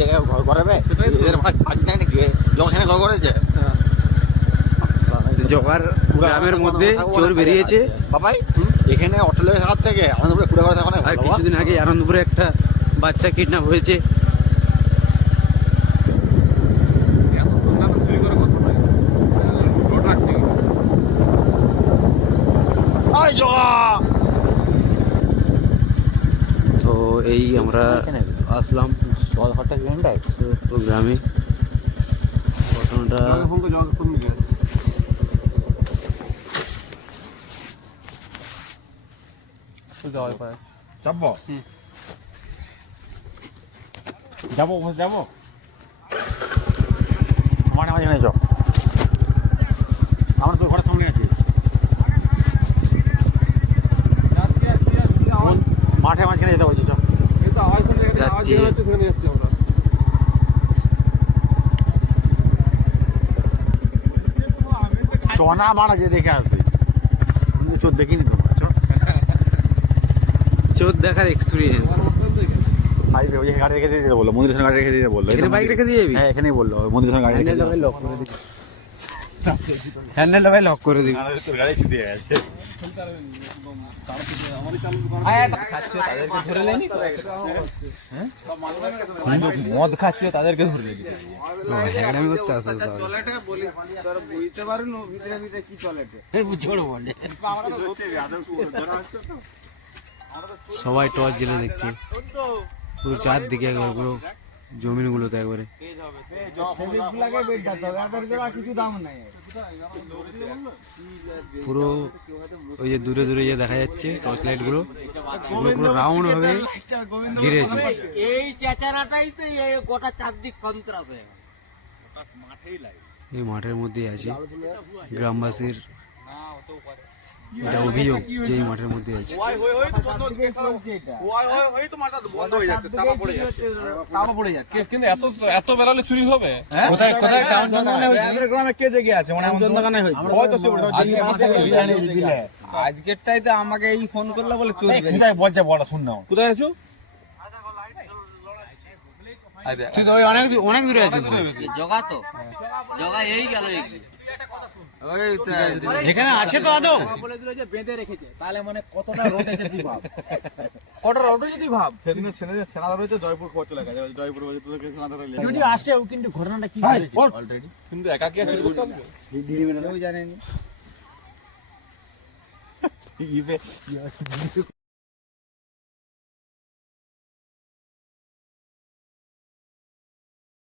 জায়গায় ঘর করাবে এদের কাজ নাই নাকি যখন ঘর করেছে জগার গ্রামের মধ্যে চোর বেরিয়েছে বাবাই এখানে অটোলের হাত থেকে আনন্দপুরে কুড়ে করে এখন আর কিছুদিন আগে আনন্দপুরে একটা বাচ্চা কিডন্যাপ হয়েছে। তো এই আমরা আসলাম গ্রামে ঘটনাটা যাবো যাবো যাবো মানে মাঝে মাঝে আমরা তো ঘরের সামনে আছি মাঠে মাঝখানে যেতে বলছি যাচ্ছি। চনা মারা যে দেখে আসি চোর দেখিনি তো চোর দেখার এক্সপিরিয়েন্স। হাইওয়ে ওই গাড়ি রেখে দিতে বললো মন্দিরের সামনে গাড়ি রেখে দিতে বললো এখানে বাইক রেখে দিয়ে যাবি? হ্যাঁ এখানেই বললো মন্দিরের সামনে গাড়ি রেখে দিতে হ্যান্ডেলটা ভাই লক করে দিবি। তোর গাড়ি ছুটে গেছে মদ খাচ্ছে তাদেরকে ধরে হ্যাঁ করতে আসে সবাই টর্চ জেলে দেখছে পুরো চারদিকে একবার পুরো জমিনগুলোতে একবারে পুরো ওই যে দূরে দূরে যে দেখা যাচ্ছে টর্চ লাইট গুলো পুরো রাউন্ড ভাবে ঘিরেছে। এই চেচারাটাই তো এই গোটা চারদিক সন্ত্রাস হয়ে গেল। এই মাঠের মধ্যেই আছে গ্রামবাসীর এটা অভিযোগ যে এই মাঠের মধ্যে আছে। কিন্তু এত বেড়ালে চুরি হবে? কোথায় কোথায় টাউন গ্রামে কে জেগে আছে মানে চন্দ্রকানায় হয়েছে আজকেরটাই তো আমাকে এই ফোন করলো বলে চুরি কোথায় বলছে বড় শুন না কোথায় আছো? তুই তো অনেক অনেক দূরে আছিস জগা তো জগা এই গেল এখানে আছে তো আদৌ বলে দিল যে বেঁধে রেখেছে তাহলে মানে কতটা রোড আছে তুই ভাব কতটা রোড আছে তুই ভাব সেদিন সেনাদা রয়েছে জয়পুর পথ চলে গেছে জয়পুর সেনাদা যদি আসেও কিন্তু ঘটনাটা কি হয়েছে অলরেডি কিন্তু একা কি চুরি করতে হবে? জানেনি